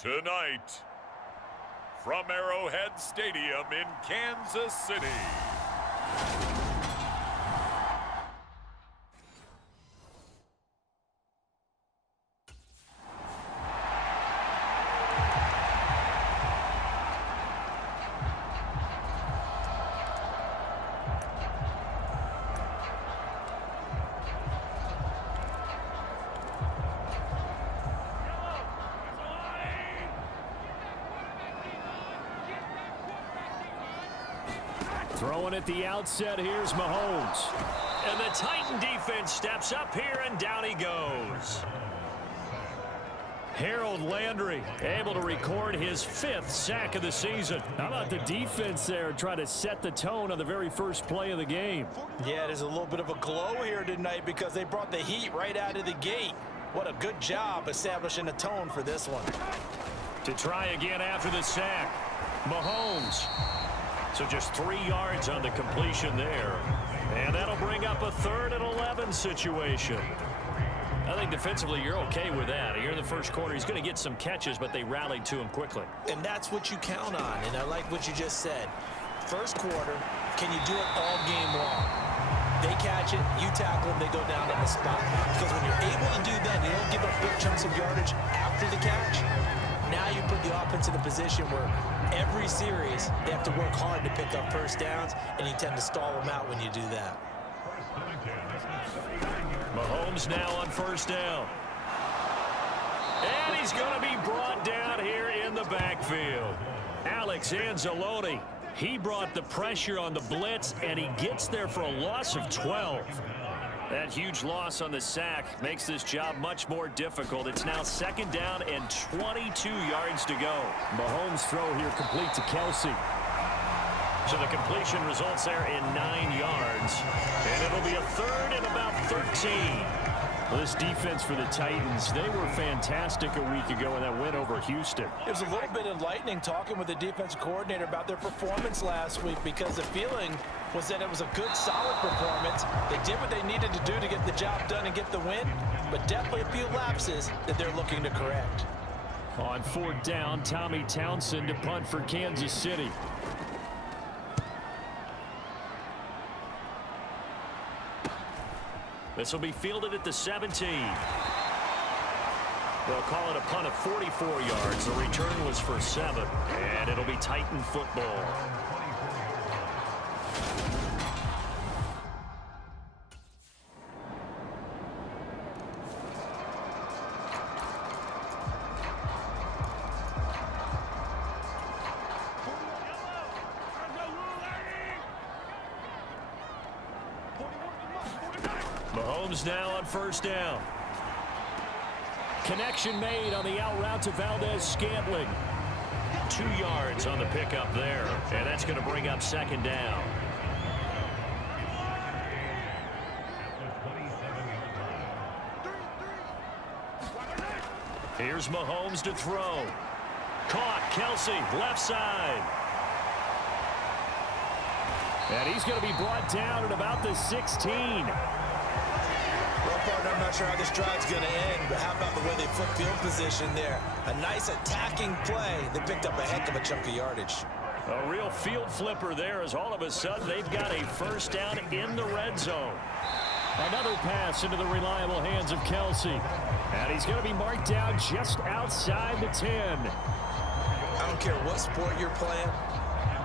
Tonight, from Arrowhead Stadium in Kansas City. Throwing at the outset, here's Mahomes. And the Titan defense steps up here, and down he goes. Harold Landry able to record his 5th sack of the season. How about the defense there trying to set the tone on the very first play of the game? Yeah, there's a little bit of a glow here tonight because they brought the heat right out of the gate. What a good job establishing a tone for this one. To try again after the sack, Mahomes. So just 3 yards on the completion there. And that'll bring up a 3rd and 11 situation. I think defensively you're okay with that. Here in the first quarter, he's going to get some catches, but they rallied to him quickly. And that's what you count on, and I like what you just said. First quarter, can you do it all game long? They catch it, you tackle them, they go down on the spot. Because when you're able to do that, they don't give up big chunks of yardage after the catch. Now you put the offense in a position where every series they have to work hard to pick up first downs, and you tend to stall them out when you do that. Mahomes now on first down. And he's going to be brought down here in the backfield. Alex Anzalone, he brought the pressure on the blitz, and he gets there for a loss of 12. That huge loss on the sack makes this job much more difficult. It's now 2nd down and 22 yards to go. Mahomes' throw here complete to Kelsey. So the completion results there in 9 yards. And it'll be a 3rd and about 13. Well, this defense for the Titans, they were fantastic a week ago in that win over Houston. It was a little bit enlightening talking with the defensive coordinator about their performance last week because the feeling was that it was a good, solid performance. They did what they needed to do to get the job done and get the win, but definitely a few lapses that they're looking to correct. On 4th down, Tommy Townsend to punt for Kansas City. This will be fielded at the 17. They'll call it a punt of 44 yards. The return was for 7, and it'll be Titan football. Mahomes now on first down. Connection made on the out route to Valdez-Scantling. 2 yards on the pickup there, and that's going to bring up 2nd down. Here's Mahomes to throw. Caught, Kelsey, left side. And he's going to be brought down at about the 16. Well, partner, I'm not sure how this drive's going to end, but how about the way they flip field position there? A nice attacking play that picked up a heck of a chunk of yardage. A real field flipper there as all of a sudden they've got a first down in the red zone. Another pass into the reliable hands of Kelsey. And he's going to be marked down just outside the 10. I don't care what sport you're playing.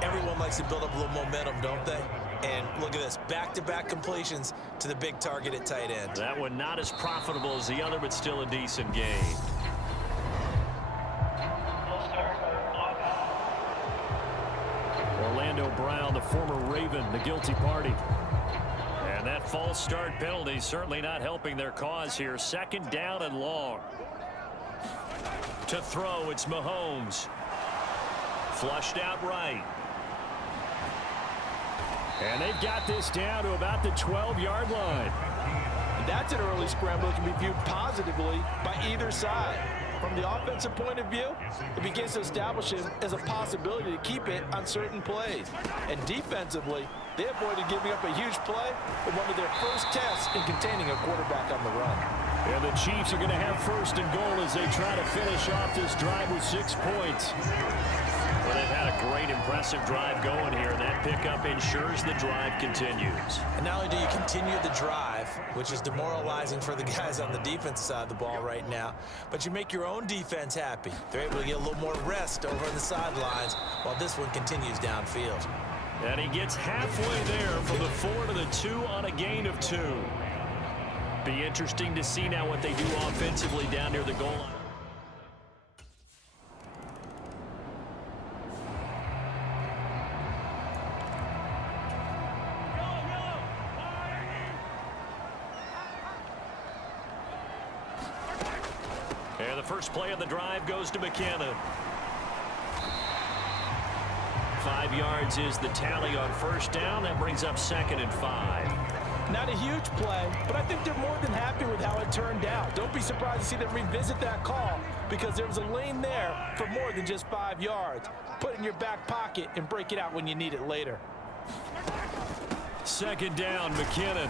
Everyone likes to build up a little momentum, don't they? And look at this, back-to-back completions to the big target at tight end. That one not as profitable as the other, but still a decent gain. Orlando Brown, the former Raven, the guilty party. And that false start penalty certainly not helping their cause here. 2nd down and long. To throw, it's Mahomes. Flushed out right. And they've got this down to about the 12-yard line. That's an early scramble that can be viewed positively by either side. From the offensive point of view, it begins to establish it as a possibility to keep it on certain plays. And defensively, they avoided giving up a huge play in one of their first tests in containing a quarterback on the run. And the Chiefs are going to have first and goal as they try to finish off this drive with 6 points. Well, they've had a great, impressive drive going here, and that pickup ensures the drive continues. And not only do you continue the drive, which is demoralizing for the guys on the defense side of the ball right now, but you make your own defense happy. They're able to get a little more rest over on the sidelines while this one continues downfield. And he gets halfway there from the 4 to the 2 on a gain of 2. Be interesting to see now what they do offensively down near the goal line. And the first play of the drive goes to McKinnon. 5 yards is the tally on first down. That brings up 2nd and 5. Not a huge play, but I think they're more than happy with how it turned out. Don't be surprised to see them revisit that call because there was a lane there for more than just 5 yards. Put it in your back pocket and break it out when you need it later. 2nd down, McKinnon.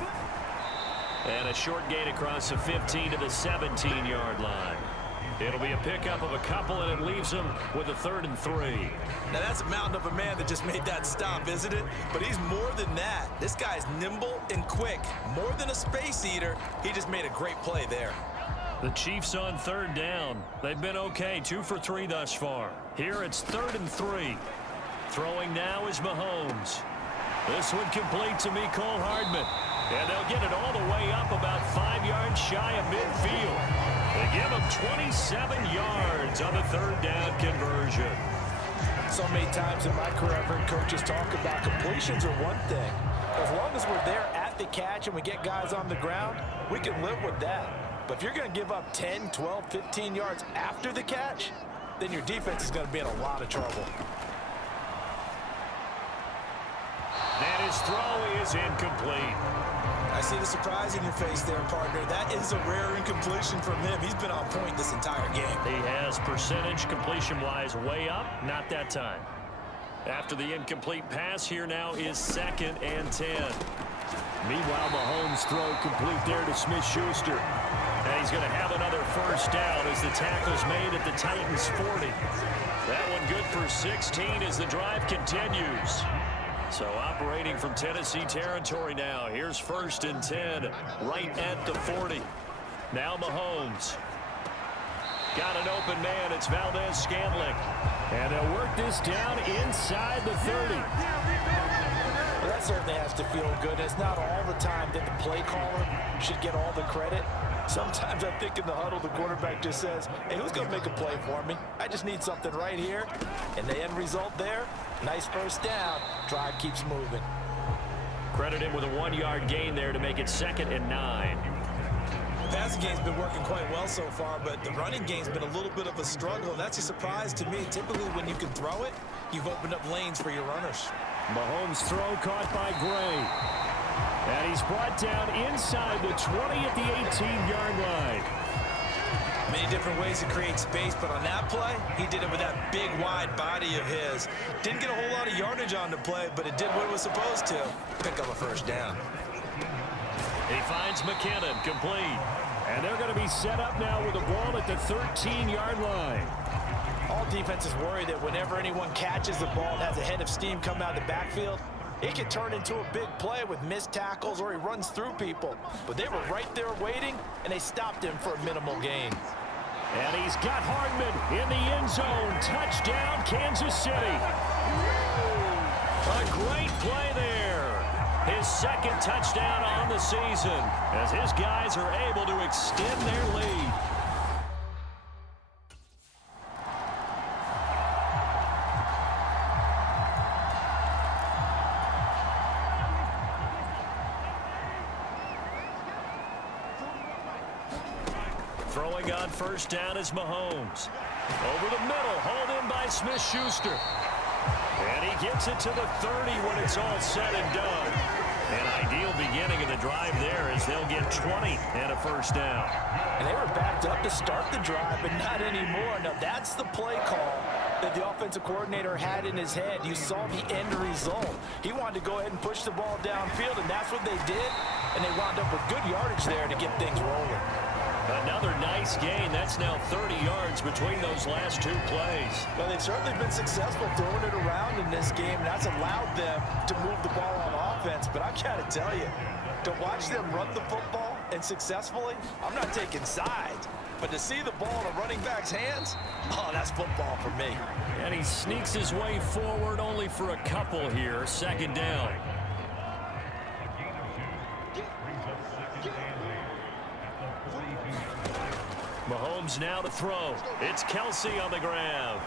And a short gain across the 15 to the 17-yard line. It'll be a pickup of a couple, and it leaves him with a 3rd and 3. Now, that's a mountain of a man that just made that stop, isn't it? But he's more than that. This guy's nimble and quick. More than a space eater, he just made a great play there. The Chiefs on 3rd down. They've been okay, 2 for 3 thus far. Here it's 3rd and 3. Throwing now is Mahomes. This one complete to Mecole Hardman. And they'll get it all the way up about 5 yards shy of midfield. They give him 27 yards on the 3rd down conversion. So many times in my career, I've heard coaches talk about completions are one thing. As long as we're there at the catch and we get guys on the ground, we can live with that. But if you're going to give up 10, 12, 15 yards after the catch, then your defense is going to be in a lot of trouble. And his throw is incomplete. I see the surprise in your face there, partner. That is a rare incompletion from him. He's been on point this entire game. He has percentage completion-wise way up, not that time. After the incomplete pass, here now is 2nd and 10. Meanwhile, Mahomes' throw complete there to Smith-Schuster. And he's going to have another first down as the tackle's made at the Titans' 40. That one good for 16 as the drive continues. So operating from Tennessee territory now. Here's 1st and 10 right at the 40. Now Mahomes. Got an open man. It's Valdez-Scantling. And they'll work this down inside the 30. Well, that certainly has to feel good. It's not all the time that the play caller should get all the credit. Sometimes I think in the huddle, the quarterback just says, hey, who's going to make a play for me? I just need something right here. And the end result there, nice first down. Drive keeps moving. Credit him with a 1-yard gain there to make it 2nd and 9. The passing game's been working quite well so far, but the running game's been a little bit of a struggle, and that's a surprise to me. Typically, when you can throw it, you've opened up lanes for your runners. Mahomes' throw caught by Gray. And he's brought down inside the 20 at the 18-yard line. Many different ways to create space, but on that play, he did it with that big, wide body of his. Didn't get a whole lot of yardage on the play, but it did what it was supposed to. Pick up a first down. He finds McKinnon complete. And they're going to be set up now with the ball at the 13-yard line. All defenses worry that whenever anyone catches the ball and has a head of steam come out of the backfield, it can turn into a big play with missed tackles or he runs through people. But they were right there waiting, and they stopped him for a minimal gain. And he's got Hardman in the end zone. Touchdown, Kansas City. A great play there. His 2nd touchdown on the season as his guys are able to extend their lead. Throwing on first down is Mahomes. Over the middle, hauled in by Smith-Schuster. And he gets it to the 30 when it's all said and done. An ideal beginning of the drive there as they'll get 20 and a first down. And they were backed up to start the drive, but not anymore. Now, that's the play call that the offensive coordinator had in his head. You saw the end result. He wanted to go ahead and push the ball downfield, and that's what they did. And they wound up with good yardage there to get things rolling. Another nice gain. That's now 30 yards between those last two plays. Well, they've certainly been successful throwing it around in this game, and that's allowed them to move the ball on offense. But I've got to tell you, to watch them run the football and successfully, I'm not taking sides. But to see the ball in a running back's hands, oh, that's football for me. And he sneaks his way forward only for a couple here. Second down. Mahomes now to throw. It's Kelsey on the grab.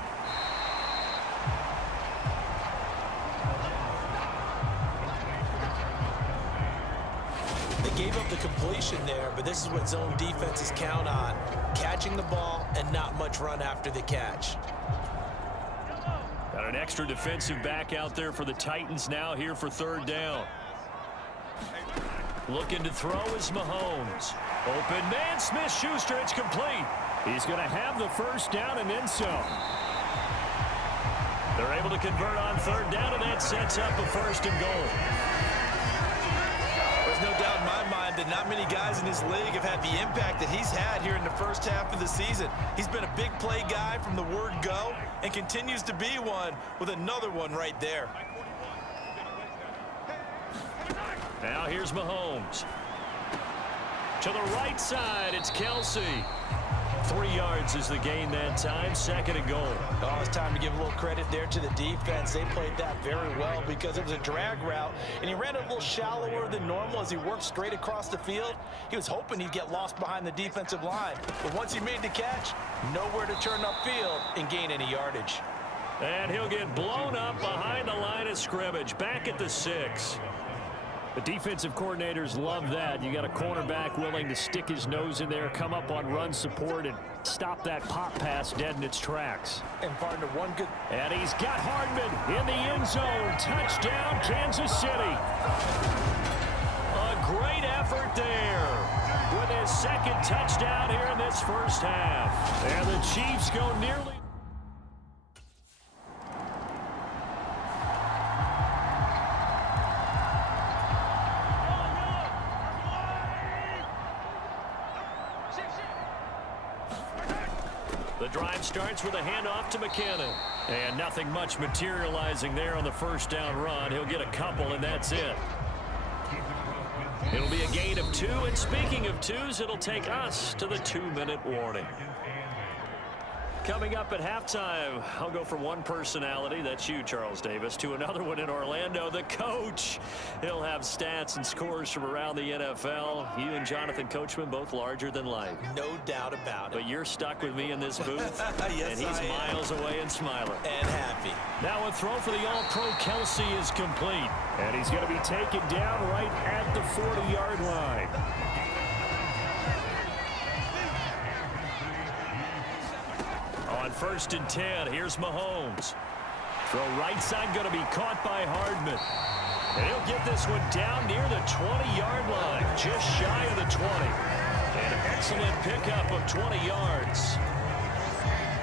They gave up the completion there, but this is what zone defenses count on. Catching the ball and not much run after the catch. Got an extra defensive back out there for the Titans now here for third down. Looking to throw is Mahomes. Open man, Smith-Schuster, it's complete. He's going to have the first down and then some. They're able to convert on third down, and that sets up a first and goal. There's no doubt in my mind that not many guys in this league have had the impact that he's had here in the first half of the season. He's been a big play guy from the word go and continues to be one with another one right there. Now here's Mahomes. To the right side, it's Kelsey. 3 yards is the gain that time, second and goal. Oh, it's time to give a little credit there to the defense. They played that very well because it was a drag route, and he ran it a little shallower than normal as he worked straight across the field. He was hoping he'd get lost behind the defensive line, but once he made the catch, nowhere to turn upfield and gain any yardage. And he'll get blown up behind the line of scrimmage, back at the 6. The defensive coordinators love that. You got a cornerback willing to stick his nose in there, come up on run support, and stop that pop pass dead in its tracks. And partner, one good... And he's got Hardman in the end zone. Touchdown, Kansas City. A great effort there with his second touchdown here in this first half. And the Chiefs go nearly... The drive starts with a handoff to McKinnon. And nothing much materializing there on the first down run. He'll get a couple, and that's it. It'll be a gain of 2, and speaking of 2s, it'll take us to the 2-minute warning. Coming up at halftime, I'll go from one personality, that's you, Charles Davis, to another one in Orlando, the coach. He'll have stats and scores from around the NFL. You and Jonathan Coachman, both larger than life. No doubt about it. But you're stuck with me in this booth, Yes, and he's miles away and smiling. And happy. Now a throw for the All-Pro Kelsey is complete. And he's going to be taken down right at the 40-yard line. On 1st and 10, here's Mahomes. Throw right side going to be caught by Hardman. And he'll get this one down near the 20-yard line, just shy of the 20. An excellent pickup of 20 yards.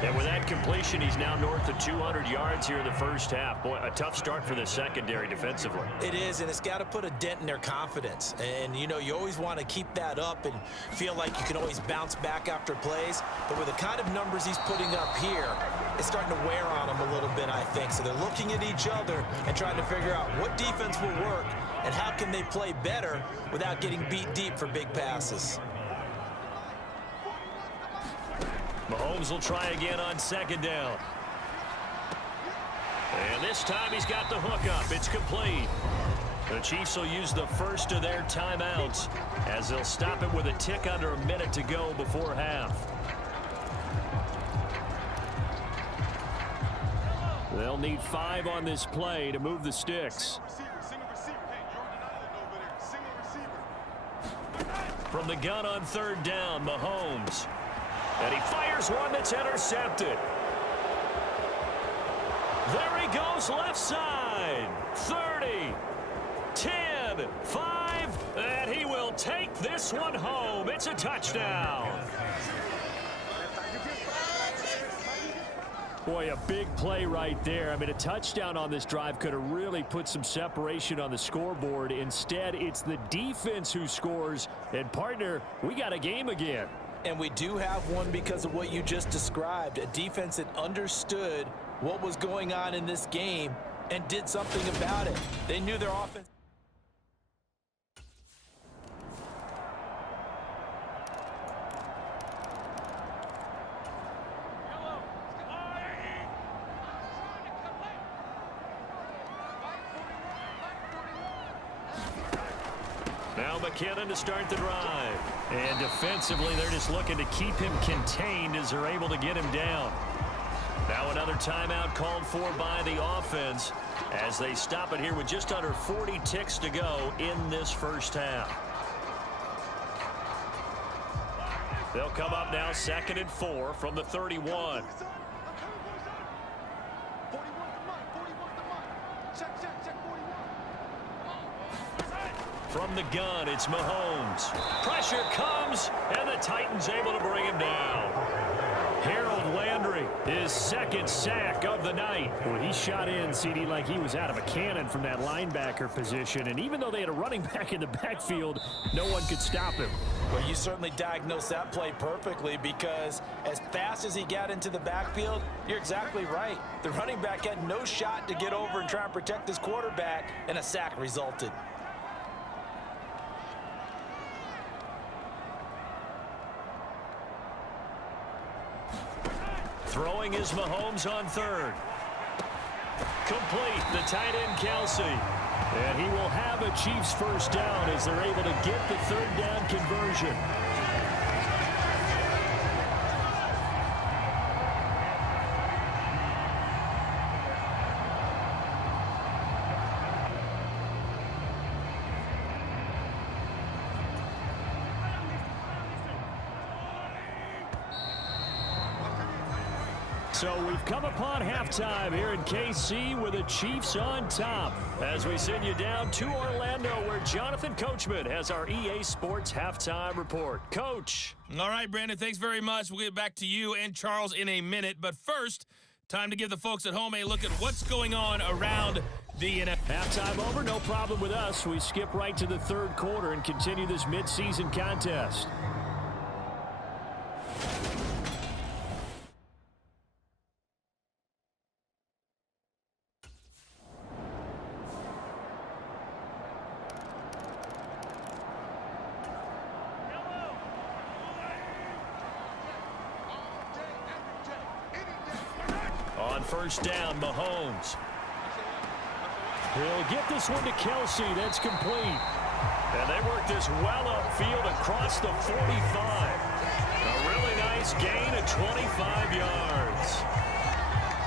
And with that completion, he's now north of 200 yards here in the first half. Boy, a tough start for the secondary defensively. It is, and it's got to put a dent in their confidence. And, you know, you always want to keep that up and feel like you can always bounce back after plays. But with the kind of numbers he's putting up here, it's starting to wear on them a little bit, I think. So they're looking at each other and trying to figure out what defense will work and how can they play better without getting beat deep for big passes. Mahomes will try again on 2nd down. And this time he's got the hook up. It's complete. The Chiefs will use the first of their timeouts as they'll stop it with a tick under a minute to go before half. They'll need 5 on this play to move the sticks. From the gun on 3rd down, Mahomes. And he fires one that's intercepted. There he goes, left side. 30, 10, 5, and he will take this one home. It's a touchdown. Boy, a big play right there. I mean, a touchdown on this drive could have really put some separation on the scoreboard. Instead, it's the defense who scores. And, partner, we got a game again. And we do have one because of what you just described, a defense that understood what was going on in this game and did something about it. They knew their offense. Now McKinnon to start the drive. And defensively, they're just looking to keep him contained as they're able to get him down. Now another timeout called for by the offense as they stop it here with just under 40 ticks to go in this first half. They'll come up now 2nd and 4 from the 31. From the gun, it's Mahomes. Pressure comes, and the Titans able to bring him down. Harold Landry, his 2nd sack of the night. Well, he shot in, CD, like he was out of a cannon from that linebacker position. And even though they had a running back in the backfield, no one could stop him. Well, you certainly diagnosed that play perfectly because as fast as he got into the backfield, you're exactly right. The running back had no shot to get over and try and protect his quarterback, and a sack resulted. Throwing is Mahomes on 3rd. Complete, the tight end Kelsey. And he will have a Chiefs first down as they're able to get the 3rd down conversion. So we've come upon halftime here in KC with the Chiefs on top as we send you down to Orlando where Jonathan Coachman has our EA Sports halftime report. Coach. All right, Brandon, thanks very much. We'll get back to you and Charles in a minute. But first, time to give the folks at home a look at what's going on around the NFL. Halftime over, no problem with us. We skip right to the 3rd quarter and continue this midseason contest. First down, Mahomes. He'll get this one to Kelsey. That's complete. And they work this well upfield across the 45. A really nice gain of 25 yards.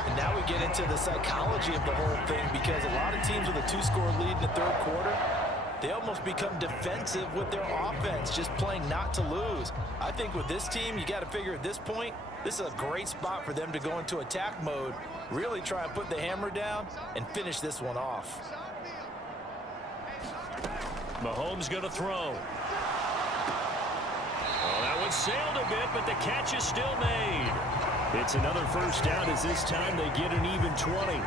And now we get into the psychology of the whole thing because a lot of teams with a 2-score lead in the 3rd quarter, they almost become defensive with their offense, just playing not to lose. I think with this team, you got to figure at this point, this is a great spot for them to go into attack mode, really try and put the hammer down and finish this one off. Mahomes going to throw. Oh, that one sailed a bit, but the catch is still made. It's another first down as this time they get an even 20.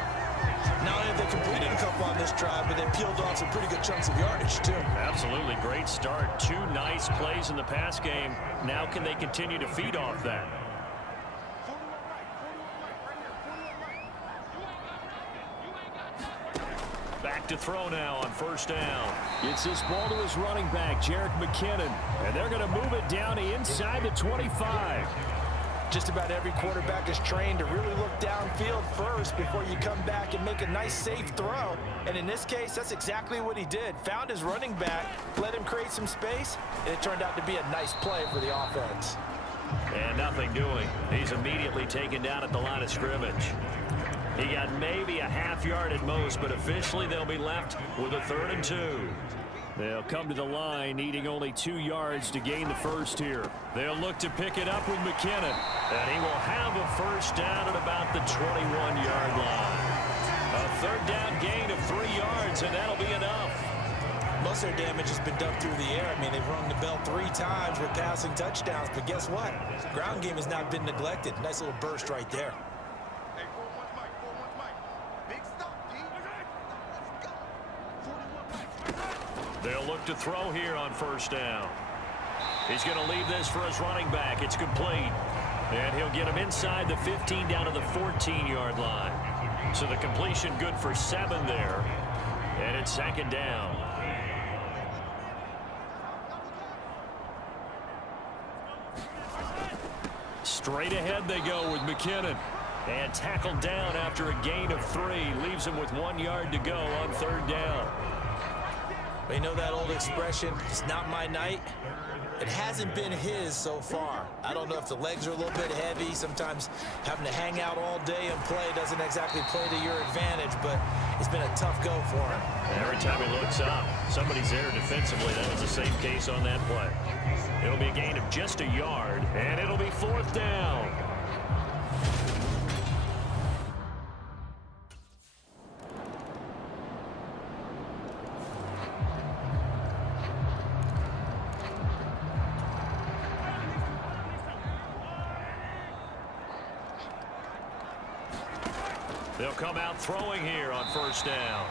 Not only have they completed a couple on this drive, but they peeled off some pretty good chunks of yardage, too. Absolutely great start. 2 nice plays in the pass game. Now can they continue to feed off that? Back to throw now on first down. Gets this ball to his running back, Jerick McKinnon. And they're going to move it down to inside the 25. Just about every quarterback is trained to really look downfield first before you come back and make a nice, safe throw. And in this case, that's exactly what he did. Found his running back, let him create some space, and it turned out to be a nice play for the offense. And nothing doing. He's immediately taken down at the line of scrimmage. He got maybe a half yard at most, but officially they'll be left with a 3rd and 2. They'll come to the line, needing only 2 yards to gain the first here. They'll look to pick it up with McKinnon, and he will have a first down at about the 21-yard line. A 3rd down gain of 3 yards, and that'll be enough. Most of their damage has been done through the air. I mean, they've rung the bell 3 times with passing touchdowns, but guess what? Ground game has not been neglected. Nice little burst right there. They'll look to throw here on first down. He's going to leave this for his running back. It's complete. And he'll get him inside the 15 down to the 14-yard line. So the completion good for 7 there. And it's 2nd down. Straight ahead they go with McKinnon. And tackled down after a gain of 3. Leaves him with 1 yard to go on 3rd down. You know that old expression, it's not my night? It hasn't been his so far. I don't know if the legs are a little bit heavy. Sometimes having to hang out all day and play doesn't exactly play to your advantage, but it's been a tough go for him. Every time he looks up, somebody's there defensively. That was the same case on that play. It'll be a gain of just a yard, and it'll be 4th down. They'll come out throwing here on 1st down.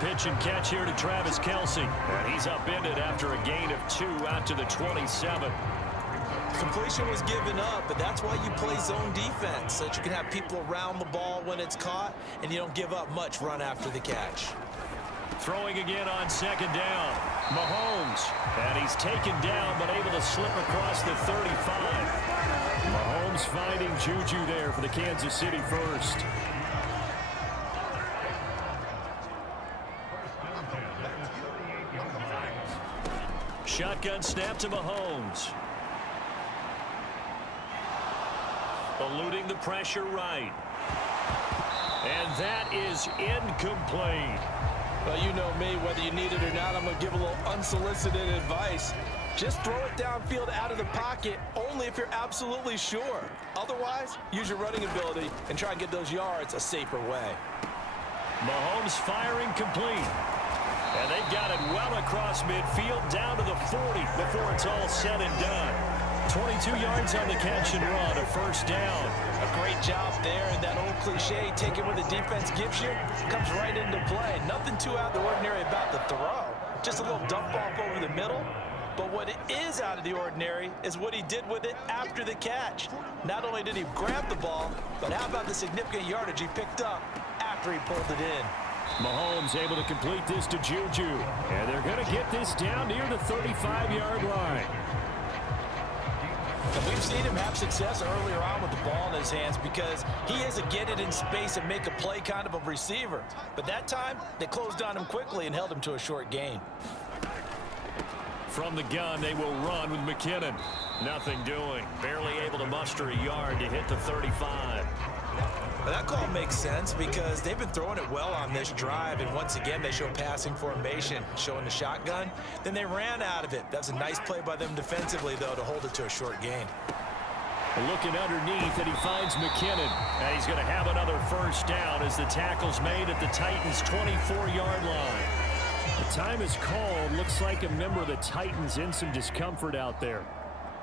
Pitch and catch here to Travis Kelce. And he's upended after a gain of 2 out to the 27. Completion was given up, but that's why you play zone defense, so that you can have people around the ball when it's caught, and you don't give up much run after the catch. Throwing again on 2nd down. Mahomes. And he's taken down, but able to slip across the 35. Mahomes finding Juju there for the Kansas City first. Shotgun snap to Mahomes. Eluding the pressure right. And that is incomplete. Well, you know me, whether you need it or not, I'm going to give a little unsolicited advice. Just throw it downfield out of the pocket only if you're absolutely sure. Otherwise, use your running ability and try and get those yards a safer way. Mahomes firing complete. And they've got it well across midfield down to the 40 before it's all said and done. 22 yards on the catch and run, a 1st down. A great job there, and that old cliche, take it where the defense gives you, comes right into play. Nothing too out of the ordinary about the throw. Just a little dump off over the middle. But what is out of the ordinary is what he did with it after the catch. Not only did he grab the ball, but how about the significant yardage he picked up after he pulled it in. Mahomes able to complete this to Juju. And they're going to get this down near the 35-yard line. And we've seen him have success earlier on with the ball in his hands because he is a get it in space and make a play kind of a receiver. But that time, they closed on him quickly and held him to a short gain. From the gun, they will run with McKinnon. Nothing doing. Barely able to muster a yard to hit the 35. Well, that call makes sense because they've been throwing it well on this drive, and once again they show passing formation, showing the shotgun. Then they ran out of it. That's a nice play by them defensively, though, to hold it to a short gain. Looking underneath, and he finds McKinnon. And he's going to have another 1st down as the tackle's made at the Titans' 24-yard line. The time is called. Looks like a member of the Titans in some discomfort out there.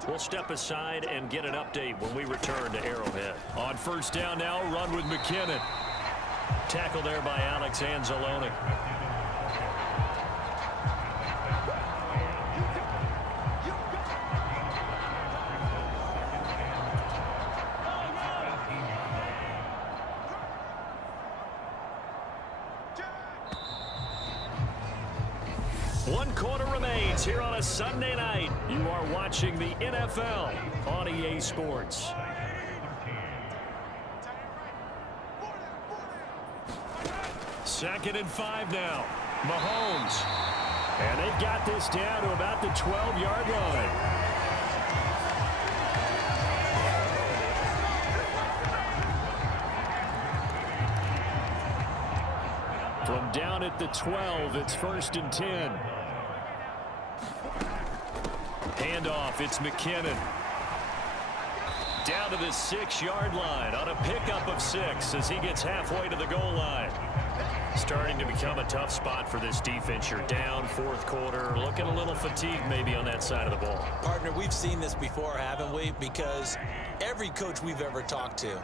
We'll step aside and get an update when we return to Arrowhead. On 1st down now, run with McKinnon. Tackle there by Alex Anzalone. One quarter remains here on a Sunday night. You are watching the NFL on EA Sports. Second and 5 now. Mahomes. And they've got this down to about the 12-yard line. From down at the 12, it's 1st and 10. Handoff, it's McKinnon. Down to the 6-yard line on a pickup of 6 as he gets halfway to the goal line. Starting to become a tough spot for this defense. You're down 4th quarter, looking a little fatigued maybe on that side of the ball. Partner, we've seen this before, haven't we? Because every coach we've ever talked to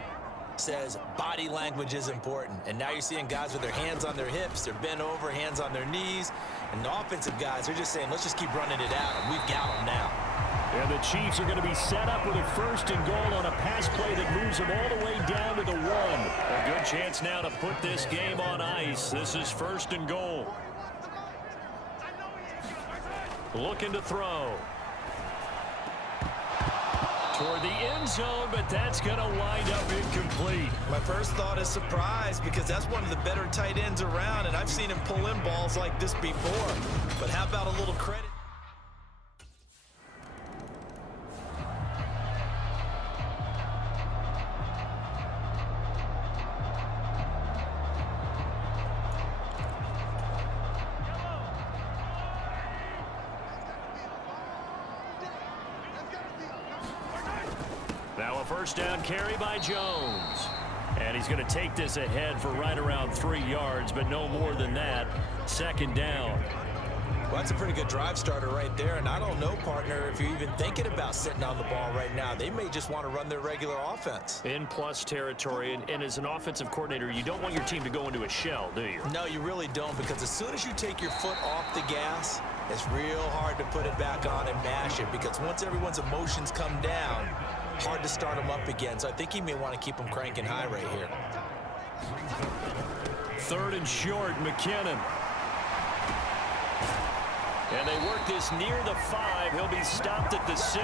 says body language is important. And now you're seeing guys with their hands on their hips, they're bent over, hands on their knees. And the offensive guys are just saying, let's just keep running it out, and we've got them now. And the Chiefs are going to be set up with a 1st and goal on a pass play that moves them all the way down to the 1. A good chance now to put this game on ice. This is 1st and goal. Looking to throw. Toward the end zone, but that's going to wind up incomplete. My first thought is surprise because that's one of the better tight ends around, and I've seen him pull in balls like this before. But how about a little credit? Now a 1st down carry by Jones. And he's going to take this ahead for right around 3 yards, but no more than that. 2nd down. Well, that's a pretty good drive starter right there, and I don't know, partner, if you're even thinking about sitting on the ball right now. They may just want to run their regular offense. In plus territory, and as an offensive coordinator, you don't want your team to go into a shell, do you? No, you really don't, because as soon as you take your foot off the gas, it's real hard to put it back on and mash it, because once everyone's emotions come down, hard to start them up again. So I think he may want to keep them cranking high right here. 3rd and short, McKinnon. And they work this near the 5. He'll be stopped at the 6.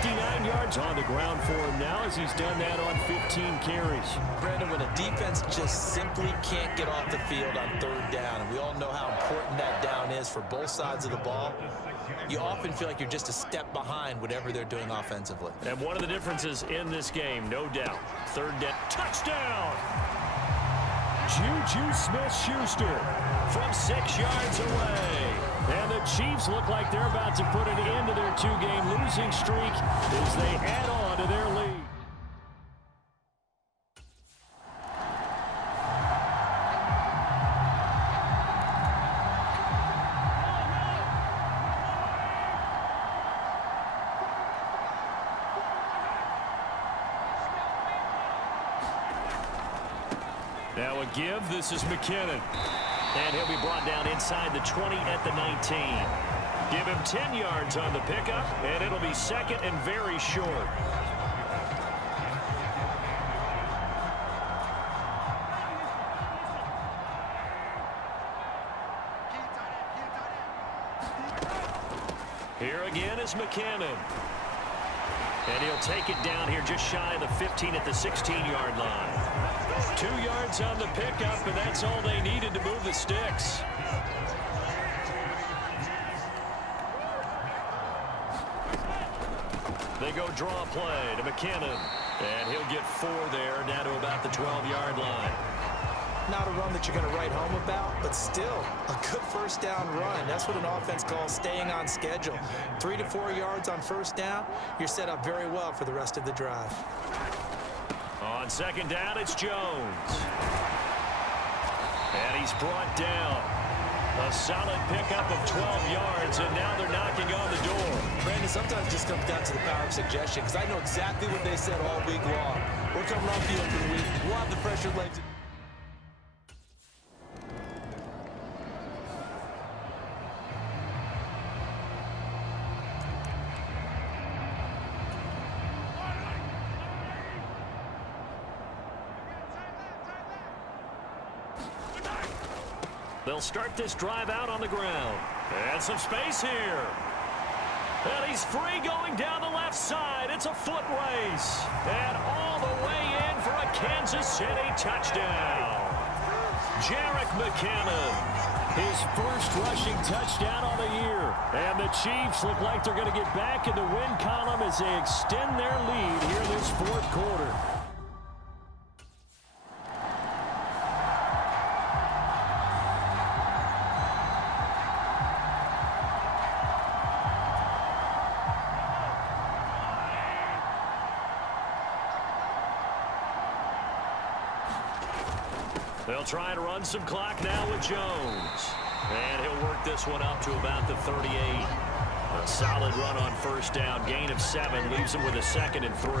59 yards on the ground for him now as he's done that on 15 carries. Brandon, when a defense just simply can't get off the field on 3rd down, and we all know how important that down is for both sides of the ball, you often feel like you're just a step behind whatever they're doing offensively. And one of the differences in this game, no doubt, 3rd down. Touchdown! Juju Smith-Schuster From 6 yards away. And the Chiefs look like they're about to put an end to their 2-game losing streak as they add on to their lead. Now a give. This is McKinnon. And he'll be brought down inside the 20 at the 19. Give him 10 yards on the pickup, and it'll be 2nd and very short. Here again is McKinnon. And he'll take it down here just shy of the 15 at the 16-yard line. 2 yards on the pickup, and that's all they needed to move the sticks. They go draw play to McKinnon. And he'll get 4 there, down to about the 12-yard line. Not a run that you're going to write home about, but still a good 1st down run. That's what an offense calls staying on schedule. 3 to 4 yards on 1st down, you're set up very well for the rest of the drive. On 2nd down, it's Jones. And he's brought down. A solid pickup of 12 yards, and now they're knocking on the door. Brandon, sometimes it just comes down to the power of suggestion, because I know exactly what they said all week long. We're coming off the open week. We'll have the fresher legs. They'll start this drive out on the ground. And some space here. And he's free going down the left side. It's a foot race. And all the way in for a Kansas City touchdown. Jerick McKinnon. His first rushing touchdown on the year. And the Chiefs look like they're going to get back in the win column as they extend their lead here in this 4th quarter. They'll try and run some clock now with Jones. And he'll work this one up to about the 38. A solid run on 1st down. Gain of 7 leaves him with a 2nd and 3.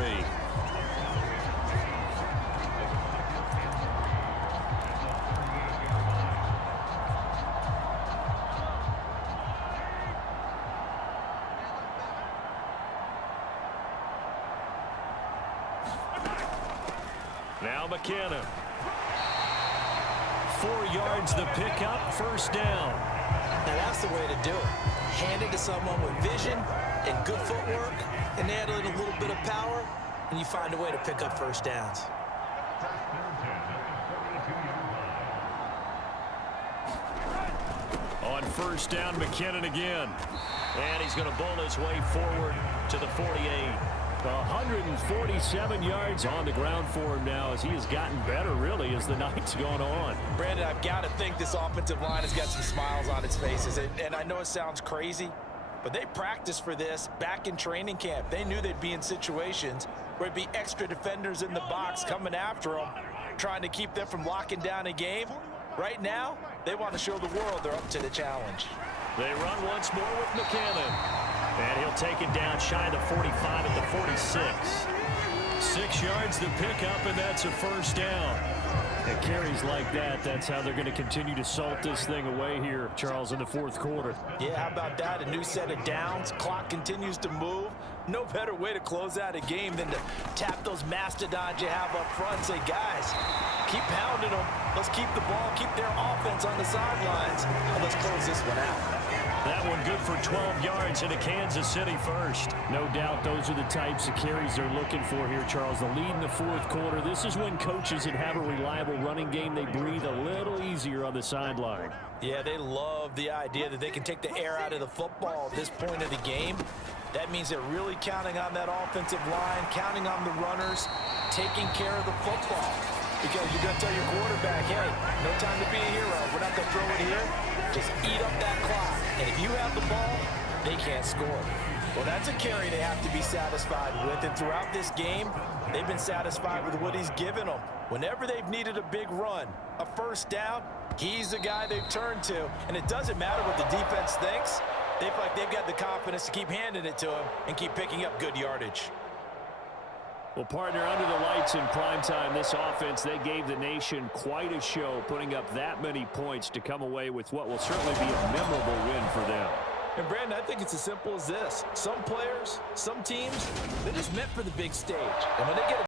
Now McKinnon. 4 yards the pickup, first down. Now that's the way to do it. Hand it to someone with vision and good footwork, and add a little bit of power, and you find a way to pick up first downs. On first down, McKinnon again. And he's going to bowl his way forward to the 48. 147 yards on the ground for him now as he has gotten better, really, as the night's gone on. Brandon, I've got to think this offensive line has got some smiles on its faces. And I know it sounds crazy, but they practiced for this back in training camp. They knew they'd be in situations where it'd be extra defenders in the box coming after them, trying to keep them from locking down a game. Right now, they want to show the world they're up to the challenge. They run once more with McKinnon. And he'll take it down shy of the 45 at the 46. 6 yards to pick up, and that's a first down. It carries like that. That's how they're going to continue to salt this thing away here, Charles, in the fourth quarter. Yeah, how about that? A new set of downs. Clock continues to move. No better way to close out a game than to tap those mastodons you have up front and say, guys, keep pounding them. Let's keep the ball, keep their offense on the sidelines, and let's close this one out. That one good for 12 yards into Kansas City first. No doubt those are the types of carries they're looking for here, Charles. The lead in the fourth quarter. This is when coaches that have a reliable running game, they breathe a little easier on the sideline. Yeah, they love the idea that they can take the air out of the football at this point of the game. That means they're really counting on that offensive line, counting on the runners, taking care of the football. Because you're going to tell your quarterback, hey, no time to be a hero. We're not going to throw it here. Just eat up that clock. And if you have the ball, they can't score. Well, that's a carry they have to be satisfied with. And throughout this game, they've been satisfied with what he's given them. Whenever they've needed a big run, a first down, he's the guy they've turned to. And it doesn't matter what the defense thinks. They feel like they've got the confidence to keep handing it to him and keep picking up good yardage. Well, partner, under the lights in primetime, this offense, they gave the nation quite a show, putting up that many points to come away with what will certainly be a memorable win for them. And, Brandon, I think it's as simple as this. Some players, some teams, they're just meant for the big stage. And when they get a